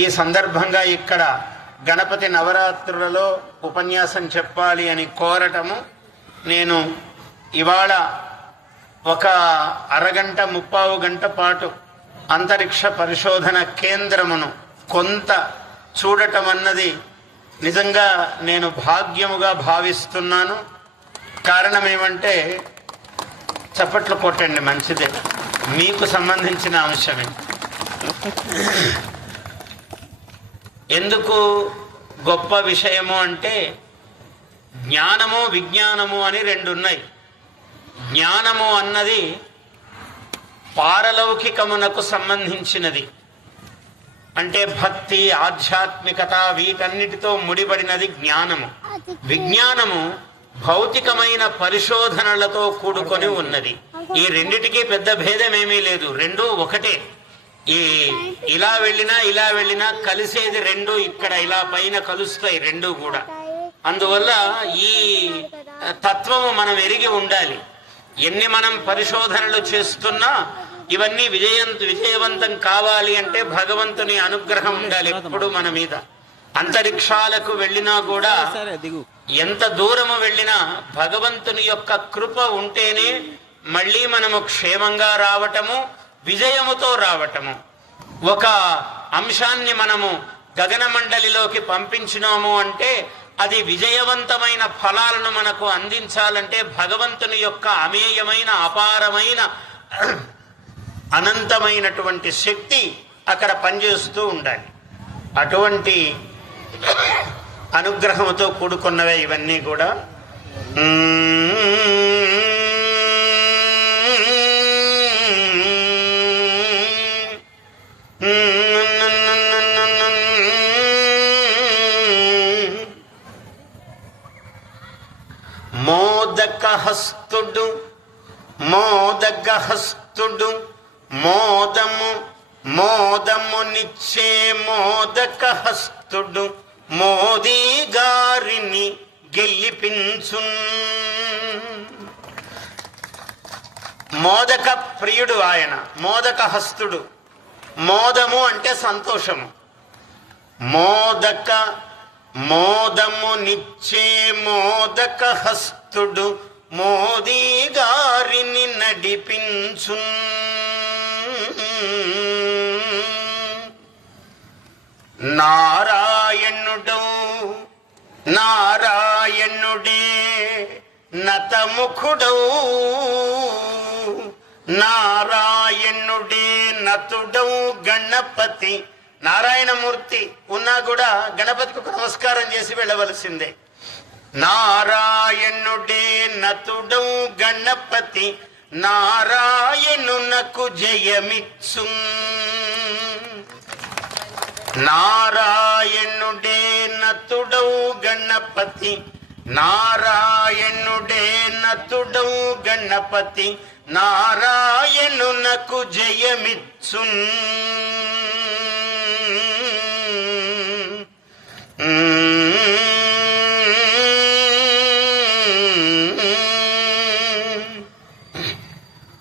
ఈ సందర్భంగా ఇక్కడ గణపతి నవరాత్రులలో ఉపన్యాసం చెప్పాలి అని కోరటము, నేను ఇవాళ ఒక అరగంట 30 గంట పాటు అంతరిక్ష పరిశోధన కేంద్రమును కొంత చూడటం అన్నది నిజంగా నేను భాగ్యముగా భావిస్తున్నాను. కారణం ఏమంటే, చప్పట్లు కొట్టండి, మంచిదే, మీకు సంబంధించిన అంశమే. ఎందుకు గొప్ప విషయము అంటే, జ్ఞానము విజ్ఞానము అని రెండు ఉన్నాయి. జ్ఞానము అన్నది పారలౌకికమునకు సంబంధించినది, అంటే భక్తి, ఆధ్యాత్మికత, వీటన్నిటితో ముడిపడినది జ్ఞానము. విజ్ఞానము భౌతికమైన పరిశోధనలతో కూడుకొని ఉన్నది. ఈ రెండిటికి పెద్ద భేదమేమీ లేదు, రెండూ ఒకటే. ఇలా వెళ్ళినా కలిసేది రెండు, ఇక్కడ ఇలా పైన కలుస్తాయి రెండు కూడా. అందువల్ల ఈ తత్వము మనం ఎరిగి ఉండాలి. ఎన్ని మనం పరిశోధనలు చేస్తున్నా ఇవన్నీ విజయవంతం కావాలి అంటే భగవంతుని అనుగ్రహం ఉండాలి ఎప్పుడు మన మీద. అంతరిక్షాలకు వెళ్ళినా కూడా, ఎంత దూరము వెళ్ళినా భగవంతుని యొక్క కృప ఉంటేనే మళ్ళీ మనము క్షేమంగా రావటము, విజయముతో రావటము. ఒక అంశాన్ని మనము గగనమండలిలోకి పంపించినాము అంటే అది విజయవంతమైన ఫలాలను మనకు అందించాలంటే భగవంతుని యొక్క అమేయమైన, అపారమైన, అనంతమైనటువంటి శక్తి అక్కడ పనిచేస్తూ ఉండాలి. అటువంటి అనుగ్రహంతో కూడుకున్నవే ఇవన్నీ కూడా. మోదకహస్తుడు మోదకహస్తుడు మోదమునిచ్చే మోదకహస్తుడు మోదీ గారిని గెలిపించు. మోదక ప్రియుడు ఆయన, మోదకహస్తుడు. మోదము అంటే సంతోషము. మోదమునిచ్చే మోదకహస్తుడు మోదీ గారిని నడిపించు. నారాయణుడే నతముఖుడౌ, నారాయణుడే నతుడౌ గణపతి. నారాయణమూర్తి ఉన్నా కూడా గణపతికి ఒక నమస్కారం చేసి వెళ్ళవలసిందే. నారాయణుడే నతుడౌ గణపతి నారాయణునకు జయమిచ్చు. నారాయణుడే నతుడౌ గణపతి నారాయణుడే నతుడౌ గణపతి నారాయణునకు జయమిచ్చు.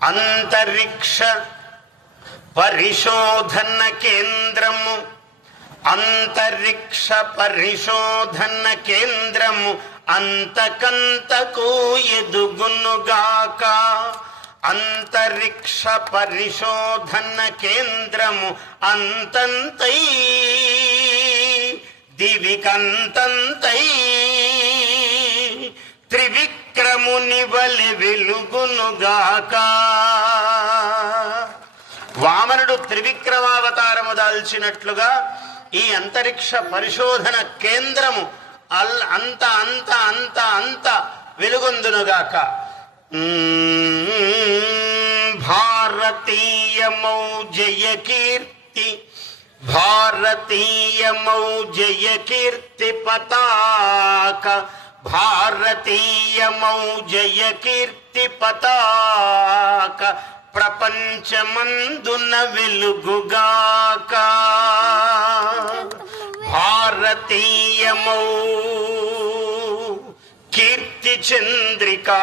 అంతరిక్ష పరిశోధన కేంద్రము, అంతరిక్ష పరిశోధన కేంద్రము అంతకంతకు ఎదుగునుగాక. అంతరిక్ష పరిశోధన కేంద్రము అంతంతై దివికంతంతై త్రివిక్రముని వలె వెలుగునుగాక. వామనుడు త్రివిక్రమావతారము దాల్చినట్లుగా ఈ అంతరిక్ష పరిశోధన కేంద్రము అంత అంత అంత అంత వెలుగొందునుగాక. భారతీయమౌ జయ కీర్తి, భారతీయమౌ జయ కీర్తి పతాక, భారతీయమౌ జయ కీర్తి పతాక ప్రపంచమందున వెలుగుగాక. భారతీయమౌ కీర్తి చంద్రికా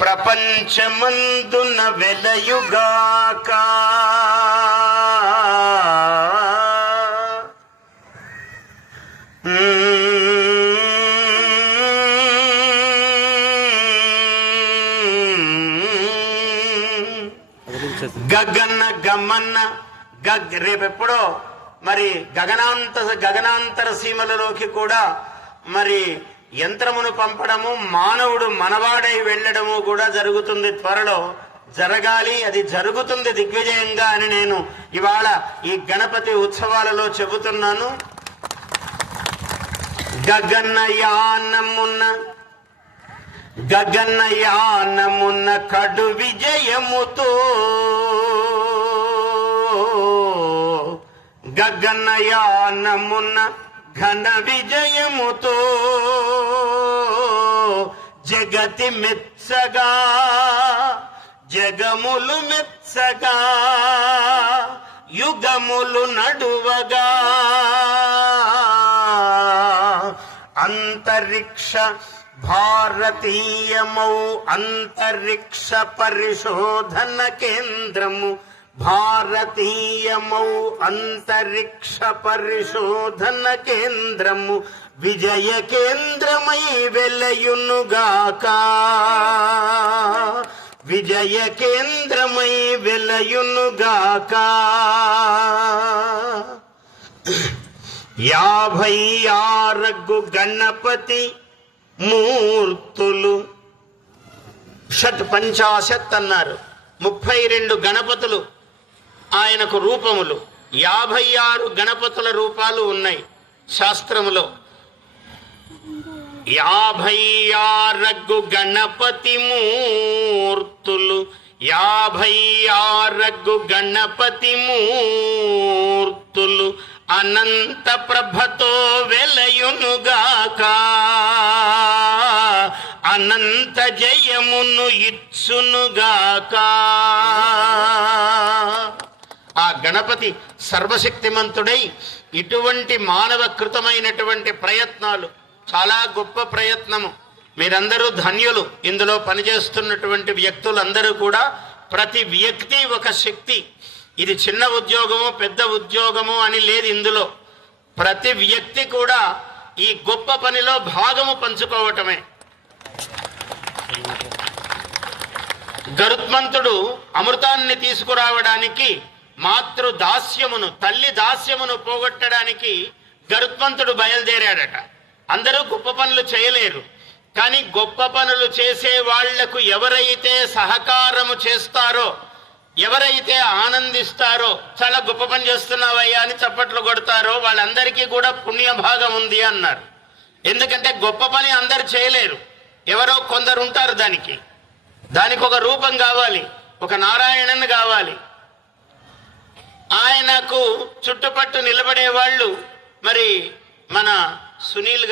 ప్రపంచమందున వెలయుగాక. గగ్గన్న గమ్మన్న రేపెప్పుడో మరి గగనాంతర సీమలలోకి కూడా మరి యంత్రమును పంపడము, మానవుడు మనవాడై వెళ్ళడము కూడా జరుగుతుంది, త్వరలో జరగాలి, అది జరుగుతుంది దిగ్విజయంగా అని నేను ఇవాళ ఈ గణపతి ఉత్సవాలలో చెబుతున్నాను. గగనయానమున్న కడు విజయముతో గగనయానమున్న ఘన విజయముతో జగతి మెచ్చగా జగములు మెచ్చగా యుగములు నడువగా అంతరిక్ష భారతీయమౌ అంతరిక్ష పరిశోధన కేంద్రము భారతీయమౌ అంతరిక్ష పరిశోధన కేంద్రము విజయ కేంద్రమై వెలయునుగాక విజయ కేంద్రమై వెలయునుగాక 56 గణపతి మూర్తులు షట్పంచాశత్ అన్నారు. 32 గణపతులు ఆయనకు రూపములు, 56 గణపతుల రూపాలు ఉన్నాయి శాస్త్రములో. 56 గణపతి మూర్తులు 56 గణపతి మూర్తులు అనంత ప్రభతో వెలయునుగాక అనంత జయమును ఇచ్చునుగాక. ఆ గణపతి సర్వశక్తిమంతుడై ఇటువంటి మానవ కృతమైనటువంటి ప్రయత్నాలు చాలా గొప్ప ప్రయత్నము. మీరందరూ ధన్యులు. ఇందులో పనిచేస్తున్నటువంటి వ్యక్తులందరూ కూడా ప్రతి వ్యక్తి ఒక శక్తి. ఇది చిన్న ఉద్యోగము పెద్ద ఉద్యోగము అని లేదు. ఇందులో ప్రతి వ్యక్తి కూడా ఈ గొప్ప పనిలో భాగము పంచుకోవటమే. గరుత్మంతుడు అమృతాన్ని తీసుకురావడానికి మాతృ దాస్యమును తల్లి దాస్యమును పోగొట్టడానికి గరుత్మంతుడు బయలుదేరాడట. అందరూ గొప్ప పనులు చేయలేరు, కానీ గొప్ప పనులు చేసే వాళ్లకు ఎవరైతే సహకారము చేస్తారో, ఎవరైతే ఆనందిస్తారో, చాలా గొప్ప పని చేస్తున్నావయ్యా అని చప్పట్లు కొడతారో వాళ్ళందరికీ కూడా పుణ్యభాగం ఉంది అన్నారు. ఎందుకంటే గొప్ప పని అందరు చేయలేరు, ఎవరో కొందరు ఉంటారు. దానికి ఒక రూపం కావాలి, ఒక నారాయణన్ కావాలి. ఆయనకు చుట్టుపట్టు నిలబడే వాళ్ళు మరి మన సునీల్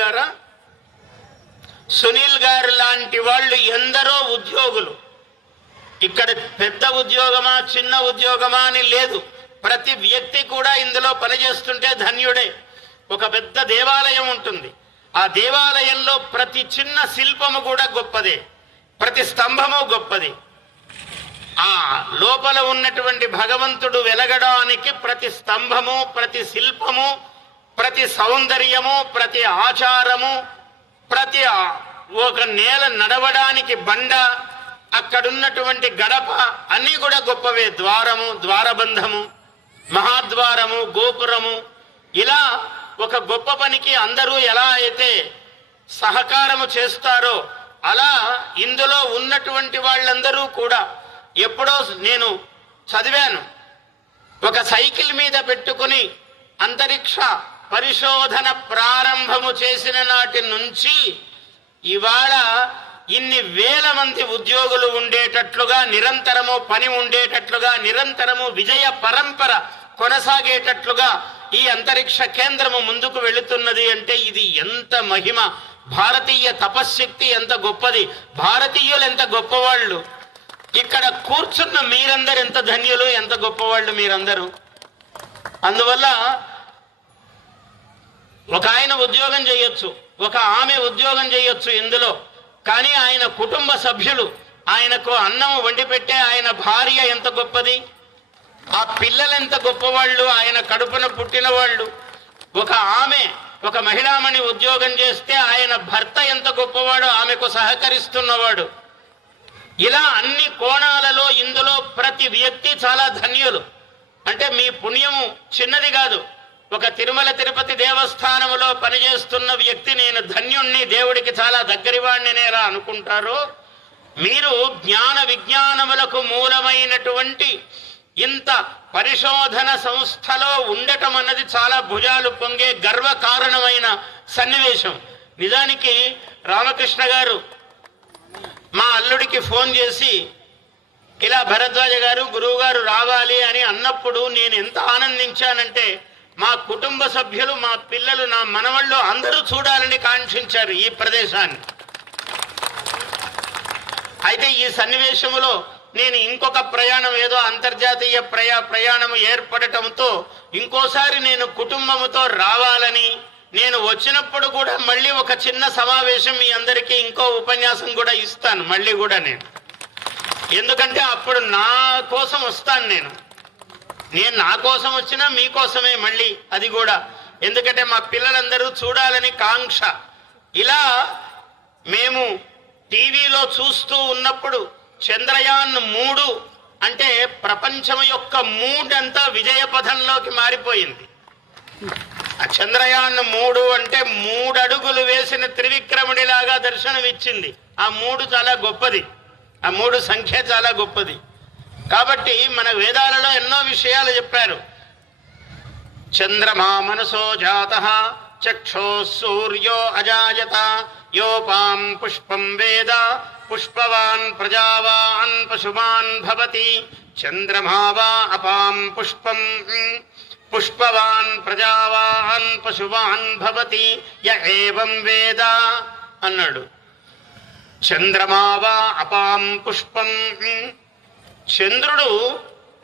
గారు లాంటి వాళ్ళు ఎందరో ఉద్యోగులు. ఇక్కడ పెద్ద ఉద్యోగమా చిన్న ఉద్యోగమా అని లేదు, ప్రతి వ్యక్తి కూడా ఇందులో పనిచేస్తుంటే ధన్యుడే. ఒక పెద్ద దేవాలయం ఉంటుంది, ఆ దేవాలయంలో ప్రతి చిన్న శిల్పము కూడా గొప్పదే, ప్రతి స్తంభము గొప్పది. ఆ లోపల ఉన్నటువంటి భగవంతుడు వెలగడానికి ప్రతి స్తంభము, ప్రతి శిల్పము, ప్రతి సౌందర్యము, ప్రతి ఆచారము, ప్రతి ఒక నేల నడవడానికి బండ, అక్కడున్నటువంటి గడప అన్నీ కూడా గొప్పవే. ద్వారము, ద్వారబంధము, మహాద్వారము, గోపురము, ఇలా ఒక గొప్ప పనికి అందరూ ఎలా అయితే సహకారము చేస్తారో అలా ఇందులో ఉన్నటువంటి వాళ్ళందరూ కూడా. ఎప్పుడో నేను చదివాను, ఒక సైకిల్ మీద పెట్టుకుని అంతరిక్ష పరిశోధన ప్రారంభము చేసిన నాటి నుంచి ఇవాళ ఇన్ని వేల మంది ఉద్యోగులు ఉండేటట్లుగా, నిరంతరము పని ఉండేటట్లుగా, నిరంతరము విజయ పరంపర కొనసాగేటట్లుగా ఈ అంతరిక్ష కేంద్రము ముందుకు వెళుతున్నది అంటే ఇది ఎంత మహిమ! భారతీయ తపశ్శక్తి ఎంత గొప్పది, భారతీయులు ఎంత గొప్పవాళ్ళు. ఇక్కడ కూర్చున్న మీరందరూ ఎంత ధన్యులు, ఎంత గొప్పవాళ్ళు మీరందరూ. అందువల్ల ఒక ఆయన ఉద్యోగం చేయొచ్చు, ఒక ఆమె ఉద్యోగం చేయొచ్చు ఇందులో, కానీ ఆయన కుటుంబ సభ్యులు, ఆయనకు అన్నం వండి పెట్టే ఆయన భార్య ఎంత గొప్పది, ఆ పిల్లలు ఎంత గొప్పవాళ్ళు, ఆయన కడుపున పుట్టిన వాళ్ళు. ఒక ఆమె, ఒక మహిళామణి ఉద్యోగం చేస్తే ఆయన భర్త ఎంత గొప్పవాడు, ఆమెకు సహకరిస్తున్నవాడు. ఇలా అన్ని కోణాలలో ఇందులో ప్రతి వ్యక్తి చాలా ధన్యులు. అంటే మీ పుణ్యము చిన్నది కాదు. ఒక తిరుమల తిరుపతి దేవస్థానములో పనిచేస్తున్న వ్యక్తి నేను ధన్యుణ్ణి, దేవుడికి చాలా దగ్గరివాణ్ణి ఎలా అనుకుంటారో, మీరు జ్ఞాన విజ్ఞానములకు మూలమైనటువంటి ఇంత పరిశోధన సంస్థలో ఉండటం అన్నది చాలా భుజాలు పొంగే గర్వకారణమైన సన్నివేశం. నిజానికి రామకృష్ణ గారు మా అల్లుడికి ఫోన్ చేసి ఇలా భరద్వాజ గారు గురువు గారు రావాలి అని అన్నప్పుడు నేను ఎంత ఆనందించానంటే, మా కుటుంబ సభ్యులు, మా పిల్లలు, నా మనవళ్ళు అందరూ చూడాలని కాంక్షించారు ఈ ప్రదేశాన్ని. అయితే ఈ సన్నివేశంలో నేను ఇంకొక ప్రయాణం, ఏదో అంతర్జాతీయ ప్రయాణం ఏర్పడటంతో ఇంకోసారి నేను కుటుంబముతో రావాలని, నేను వచ్చినప్పుడు కూడా మళ్ళీ ఒక చిన్న సమావేశం మీ అందరికీ, ఇంకో ఉపన్యాసం కూడా ఇస్తాను మళ్ళీ కూడా నేను. ఎందుకంటే అప్పుడు నా కోసం వస్తాను నేను నా కోసం వచ్చినా మీకోసమే మళ్ళీ అది కూడా. ఎందుకంటే మా పిల్లలందరూ చూడాలని కాంక్ష. ఇలా మేము టీవీలో చూస్తూ ఉన్నప్పుడు చంద్రయాన్ 3 అంటే ప్రపంచం యొక్క మూడంతా విజయ పథంలోకి మారిపోయింది. ఆ చంద్రయాన్ 3 అంటే 3 అడుగులు వేసిన త్రివిక్రముడిలాగా దర్శనమిచ్చింది. ఆ 3 చాలా గొప్పది, ఆ 3 సంఖ్య చాలా గొప్పది. కాబట్టి మన వేదాలలో ఎన్నో విషయాలు చెప్పారు. చంద్రమా మనసో జాతః చక్షో సూర్యో అజాయత యోపాం పుష్పం వేద పుష్పవాన్ ప్రజావాన్ పశుమాన్ భవతి చంద్రమా వా అపాం పుష్పం పుష్పవాన్ ప్రజావాన్ పశువాన్ భవతి య ఏవం వేద అన్నాడు. చంద్రమా వా అపాం పుష్పం, చంద్రుడు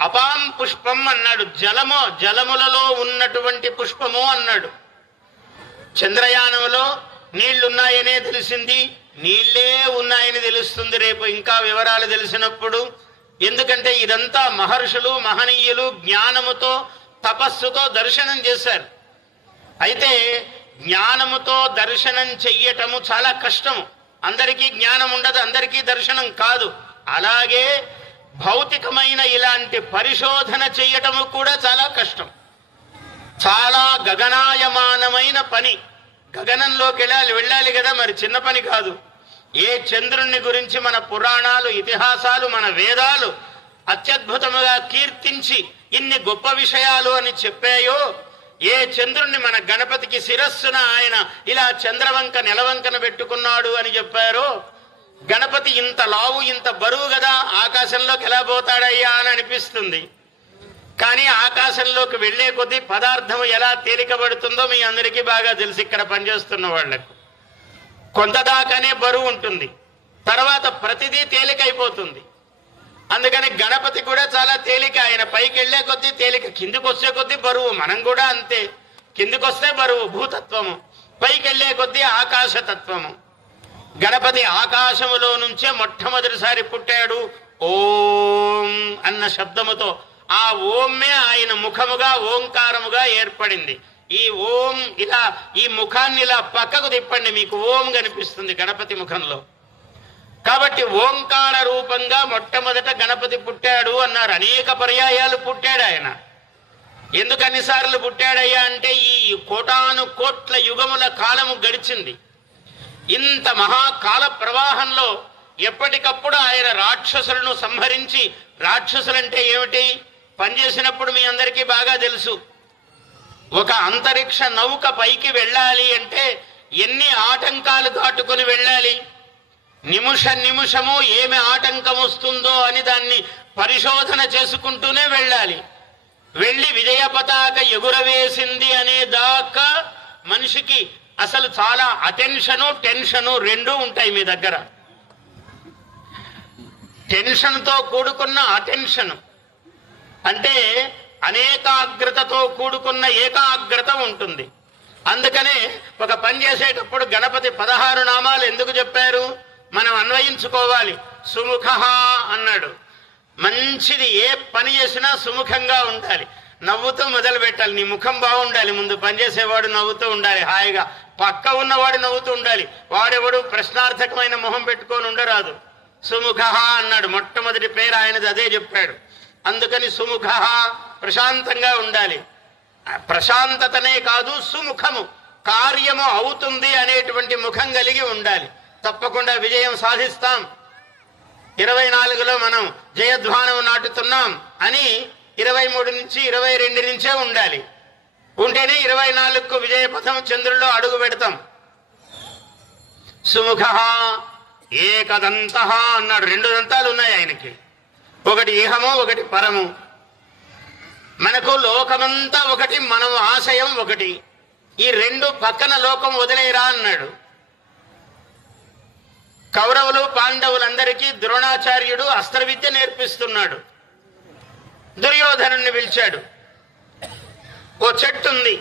అపాం పుష్పం అన్నాడు. జలములలో ఉన్నటువంటి పుష్పము అన్నాడు. చంద్రయానంలో నీళ్లున్నాయనే తెలిసింది, నీళ్లే ఉన్నాయని తెలుస్తుంది రేపు ఇంకా వివరాలు తెలిసినప్పుడు. ఎందుకంటే ఇదంతా మహర్షులు మహనీయులు జ్ఞానముతో తపస్సుతో దర్శనం చేశారు. అయితే జ్ఞానముతో దర్శనం చెయ్యటము చాలా కష్టము. అందరికీ జ్ఞానం ఉండదు, అందరికీ దర్శనం కాదు. అలాగే భౌతికమైన ఇలాంటి పరిశోధన చెయ్యటము కూడా చాలా కష్టం. చాలా గగనాయమానమైన పని. గగనంలోకి వెళ్ళాలి కదా, మరి చిన్న పని కాదు. ఏ చంద్రుణ్ణి గురించి మన పురాణాలు, ఇతిహాసాలు, మన వేదాలు అత్యద్భుతముగా కీర్తించి ఇన్ని గొప్ప విషయాలు అని చెప్పాయో, ఏ చంద్రుణ్ణి మన గణపతికి శిరస్సున ఆయన ఇలా చంద్రవంక నెలవంకన పెట్టుకున్నాడు అని చెప్పారో, గణపతి ఇంత లావు ఇంత బరువు కదా, ఆకాశంలోకి ఎలా పోతాడయ్యా అని అనిపిస్తుంది. కానీ ఆకాశంలోకి వెళ్లే కొద్దీ పదార్థం ఎలా తేలికబడుతుందో మీ అందరికీ బాగా తెలుసు. ఇక్కడ పనిచేస్తున్న వాళ్లకు కొంత దాకానే బరువు ఉంటుంది, తర్వాత ప్రతిదీ తేలికైపోతుంది. అందుకని గణపతి కూడా చాలా తేలిక. ఆయన పైకి వెళ్లే కొద్దీ తేలిక, కిందికి వచ్చే కొద్దీ బరువు. మనం కూడా అంతే, కిందికి వస్తే బరువు భూతత్వము, పైకి వెళ్లే కొద్దీ ఆకాశతత్వము. గణపతి ఆకాశములో నుంచే మొట్టమొదటిసారి పుట్టాడు ఓం అన్న శబ్దముతో. ఆ ఓంమే ఆయన ముఖముగా ఓంకారముగా ఏర్పడింది. ఈ ఓం ఇలా ఈ ముఖాన్ని ఇలా పక్కకు తిప్పండి, మీకు ఓం కనిపిస్తుంది గణపతి ముఖంలో. కాబట్టి ఓంకార రూపంగా మొట్టమొదట గణపతి పుట్టాడు అన్నారు. అనేక పర్యాయాలు పుట్టాడు ఆయన. ఎందుకు అన్నిసార్లు పుట్టాడయ్యా అంటే, ఈ కోటాను కోట్ల యుగముల కాలము గడిచింది. ఇంత మహాకాల ప్రవాహంలో ఎప్పటికప్పుడు ఆయన రాక్షసులను సంహరించి, రాక్షసులంటే ఏమిటి పనిచేసినప్పుడు మీ అందరికీ బాగా తెలుసు. ఒక అంతరిక్ష నౌక పైకి వెళ్ళాలి అంటే ఎన్ని ఆటంకాలు దాటుకొని వెళ్ళాలి. నిమిషము ఏమి ఆటంకం వస్తుందో అని దాన్ని పరిశోధన చేసుకుంటూనే వెళ్ళాలి. వెళ్ళి విజయ పతాక ఎగురవేసింది అనే దాకా మనిషికి అసలు చాలా అటెన్షను టెన్షను రెండూ ఉంటాయి మీ దగ్గర. టెన్షన్తో కూడుకున్న అటెన్షన్ అంటే అనేకాగ్రతతో కూడుకున్న ఏకాగ్రత ఉంటుంది. అందుకనే ఒక పని చేసేటప్పుడు గణపతి 16 నామాలు ఎందుకు చెప్పారు మనం అన్వయించుకోవాలి. సుముఖ అన్నాడు. మంచిది, ఏ పని చేసినా సుముఖంగా ఉండాలి, నవ్వుతూ మొదలు పెట్టాలి. నీ ముఖం బాగుండాలి, ముందు పనిచేసేవాడు నవ్వుతూ ఉండాలి, హాయిగా పక్క ఉన్నవాడు నవ్వుతూ ఉండాలి. వాడెవడు ప్రశ్నార్థకమైన మొహం పెట్టుకొని ఉండరాదు. సుముఖ అన్నాడు. మొట్టమొదటి పేరు ఆయనది అదే చెప్పాడు. అందుకని సుముఖ, ప్రశాంతంగా ఉండాలి. ప్రశాంతతనే కాదు, సుముఖము, కార్యము అవుతుంది అనేటువంటి ముఖం కలిగి ఉండాలి. తప్పకుండా విజయం సాధిస్తాం. 24లో మనం జయధ్వానం నాటుతున్నాం అని 23 నుంచి 22 నుంచే ఉండాలి. ఉంటేనే 24కు విజయపథం చంద్రుల్లో అడుగు పెడతాం. సుముఖ ఏకదంత అన్నాడు. 2 దంతాలు ఉన్నాయి ఆయనకి. ఒకటి ఇహము, ఒకటి పరము. మనకు లోకమంతా ఒకటి, మనం ఆశయం ఒకటి. ఈ 2 పక్కన లోకం వదిలేరా అన్నాడు. కౌరవులు పాండవులందరికీ ద్రోణాచార్యుడు అస్త్ర విద్య నేర్పిస్తున్నాడు. దుర్యోధనుణ్ణి పిలిచాడు. ఓ చెట్టు ఉంది,